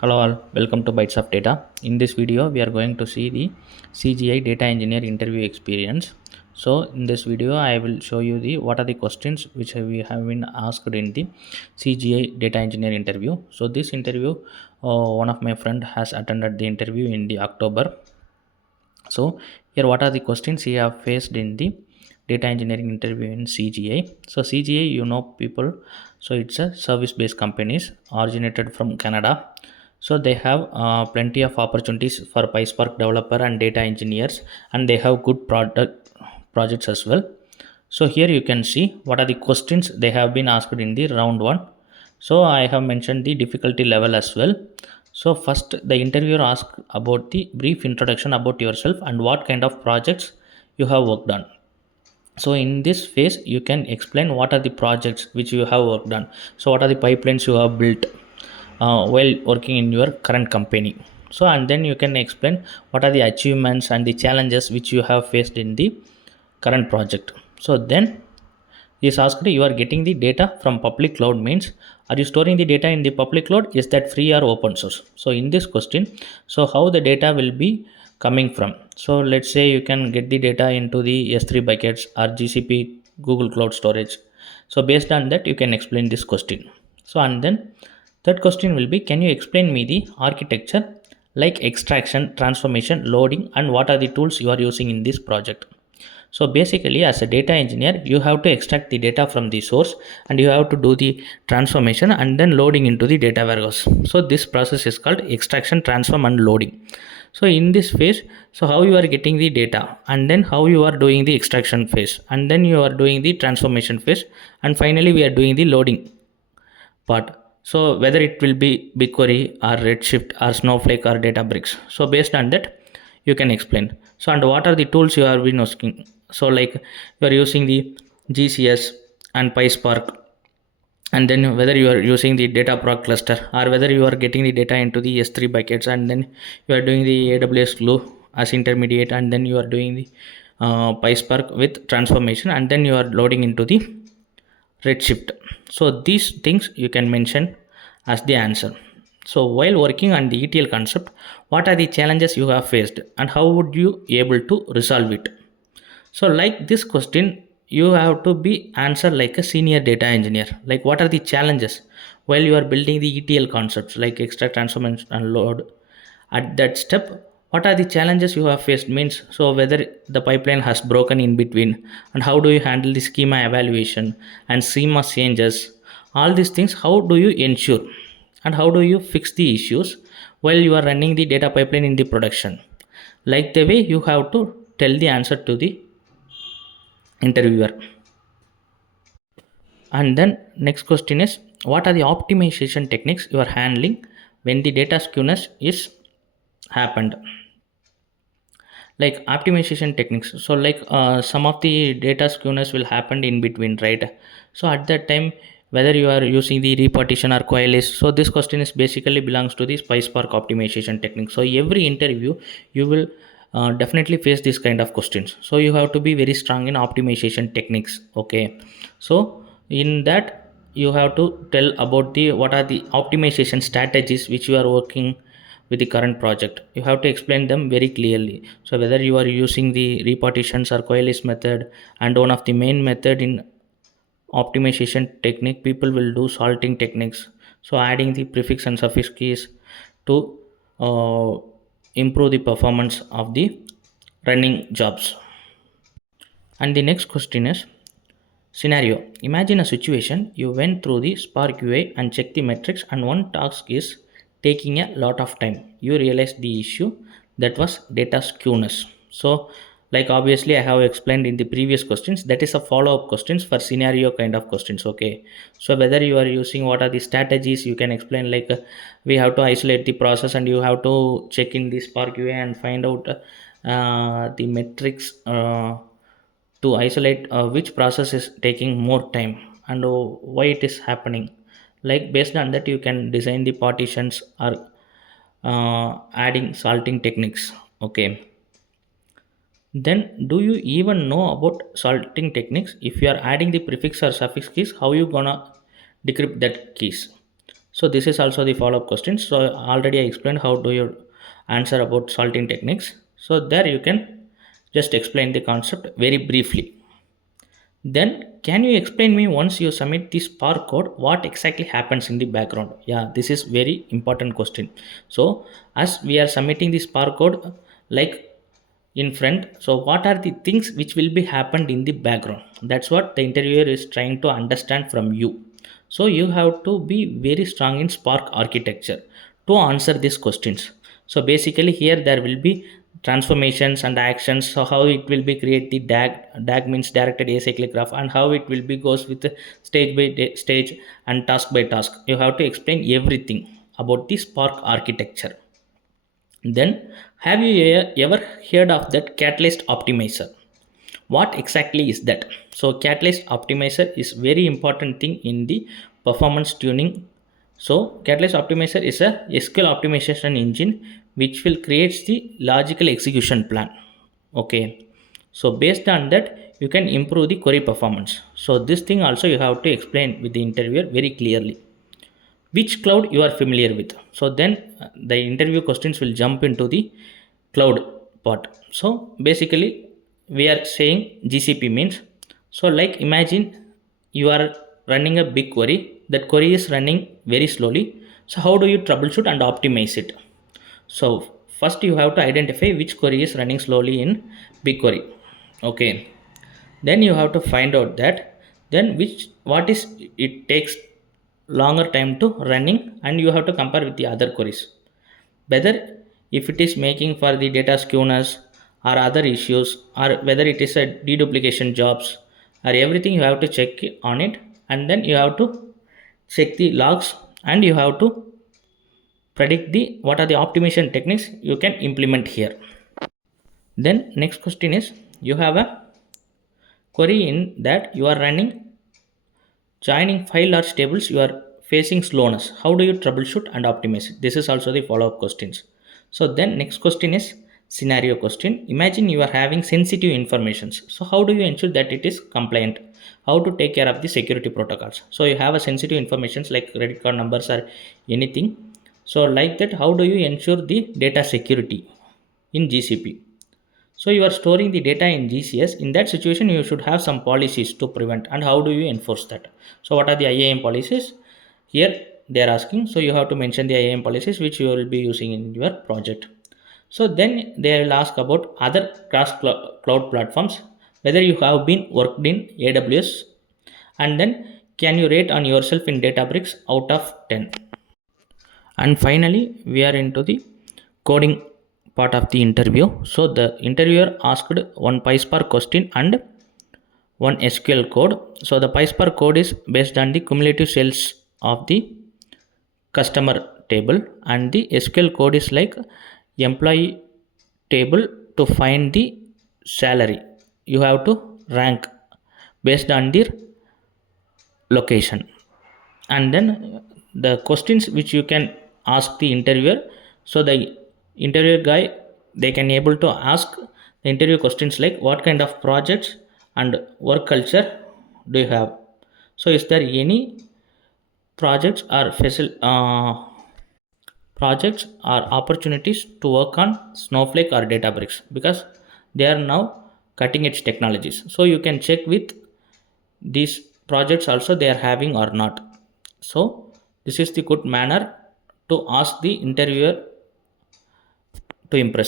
Hello all, welcome to Bytes of Data. In this video, we are going to see the CGI data engineer interview experience. So, in this video, I will show you the what are the questions which we have been asked in the CGI data engineer interview. So, this interview, one of my friend has attended the interview in the October. So, here what are the questions he have faced in the data engineering interview in CGI. So, CGI, people. So, it's a service-based companies originated from Canada. So they have plenty of opportunities for PySpark developer and data engineers, and they have good product projects as well. So here you can see what are the questions they have been asked in the round one. So I have mentioned the difficulty level as well. So first the interviewer asked about the brief introduction about yourself and what kind of projects you have worked on. So in this phase you can explain what are the projects which you have worked on. So what are the pipelines you have built while working in your current company. So and then you can explain what are the achievements and the challenges which you have faced in the current project. So then he is asked, you are getting the data from public cloud means, are you storing the data in the public cloud? Is that free or open source? So in this question, so how the data will be coming from? So let's say you can get the data into the S3 buckets or GCP Google Cloud Storage. So based on that, you can explain this question. So and then third question will be, can you explain me the architecture like extraction, transformation, loading, and what are the tools you are using in this project? So basically, as a data engineer, you have to extract the data from the source and you have to do the transformation and then loading into the data warehouse. So this process is called extraction, transform, and loading. So in this phase, so how you are getting the data and then how you are doing the extraction phase and then you are doing the transformation phase and finally we are doing the loading part. So whether it will be BigQuery or Redshift or Snowflake or Databricks. So based on that, you can explain. So and what are the tools you have been using? So like you are using the GCS and PySpark, and then whether you are using the Dataproc cluster or whether you are getting the data into the S3 buckets, and then you are doing the AWS Glue as intermediate, and then you are doing the PySpark with transformation, and then you are loading into the Redshift. So these things you can mention as the answer. So while working on the ETL concept, what are the challenges you have faced and how would you able to resolve it? So like this question, you have to be answer like a senior data engineer. Like what are the challenges while you are building the ETL concepts like extract, transformation, and load? At that step, what are the challenges you have faced means, so whether the pipeline has broken in between and how do you handle the schema evaluation and schema changes, all these things, how do you ensure and how do you fix the issues while you are running the data pipeline in the production? Like the way you have to tell the answer to the interviewer. And then next question is, what are the optimization techniques you are handling when the data skewness is happened? Like optimization techniques, so like some of the data skewness will happen in between, right? So at that time, whether you are using the repartition or coalesce, so this question is basically belongs to the PySpark optimization technique. So every interview you will definitely face this kind of questions, so you have to be very strong in optimization techniques. Okay, so in that you have to tell about the what are the optimization strategies which you are working with the current project. You have to explain them very clearly. So whether you are using the repartitions or coalesce method, and one of the main method in optimization technique, people will do salting techniques, so adding the prefix and suffix keys to uh, improve the performance of the running jobs. And the next question is, scenario, imagine a situation you went through the Spark UI and checked the metrics and one task is taking a lot of time. You realize the issue that was data skewness. So like obviously I have explained in the previous questions, that is a follow-up questions for scenario kind of questions. Okay, so whether you are using what are the strategies, you can explain like we have to isolate the process and you have to check in the Spark UI and find out the metrics to isolate which process is taking more time and why it is happening. Like based on that, you can design the partitions or adding salting techniques. Okay, then do you even know about salting techniques? If you are adding the prefix or suffix keys, how you gonna decrypt that keys? So this is also the follow-up question. So already I explained how do you answer about salting techniques. So there you can just explain the concept very briefly. Then can you explain me, once you submit the Spark code, what exactly happens in the background? Yeah, this is very important question. So as we are submitting the Spark code, like in front, so what are the things which will be happened in the background? That's what the interviewer is trying to understand from you. So you have to be very strong in Spark architecture to answer these questions. So basically here there will be transformations and actions. So how it will be create the dag means directed acyclic graph, and how it will be goes with the stage by stage and task by task. You have to explain everything about the Spark architecture. Then have you ever heard of that catalyst optimizer? What exactly is that? So catalyst optimizer is very important thing in the performance tuning. So catalyst optimizer is a SQL optimization engine which will create the logical execution plan. Okay, so based on that you can improve the query performance. So this thing also you have to explain with the interviewer very clearly, which cloud you are familiar with. So then the interview questions will jump into the cloud part. So basically we are saying GCP means, so like imagine you are running a big query, that query is running very slowly. So how do you troubleshoot and optimize it? So first you have to identify which query is running slowly in BigQuery. Okay, then you have to find out that then which what is it takes longer time to running, and you have to compare with the other queries whether if it is making for the data skewness or other issues, or whether it is a deduplication jobs, or everything you have to check on it. And then you have to check the logs, and you have to predict the what are the optimization techniques you can implement here. Then next question is, you have a query in that you are running joining five large tables, you are facing slowness. How do you troubleshoot and optimize it? This is also the follow-up questions. So then next question is scenario question. Imagine you are having sensitive informations. So how do you ensure that it is compliant? How to take care of the security protocols? So you have a sensitive informations like credit card numbers or anything. So like that, how do you ensure the data security in GCP? So you are storing the data in GCS. In that situation, you should have some policies to prevent. And how do you enforce that? So what are the IAM policies? Here they are asking. So you have to mention the IAM policies which you will be using in your project. So then they will ask about other cross cloud platforms, whether you have been worked in AWS, and then can you rate on yourself in Databricks out of 10. And finally we are into the coding part of the interview. So the interviewer asked one PySpark question and one SQL code. So the PySpark code is based on the cumulative sales of the customer table, and the SQL code is like employee table to find the salary. You have to rank based on the location. And then the questions which you can ask the interviewer. So the interviewer guy, they can able to ask the interview questions like what kind of projects and work culture do you have? So is there any projects or projects or opportunities to work on Snowflake or Databricks, because they are now cutting edge technologies. So you can check with these projects also they are having or not. So this is the good manner to ask the interviewer to impress.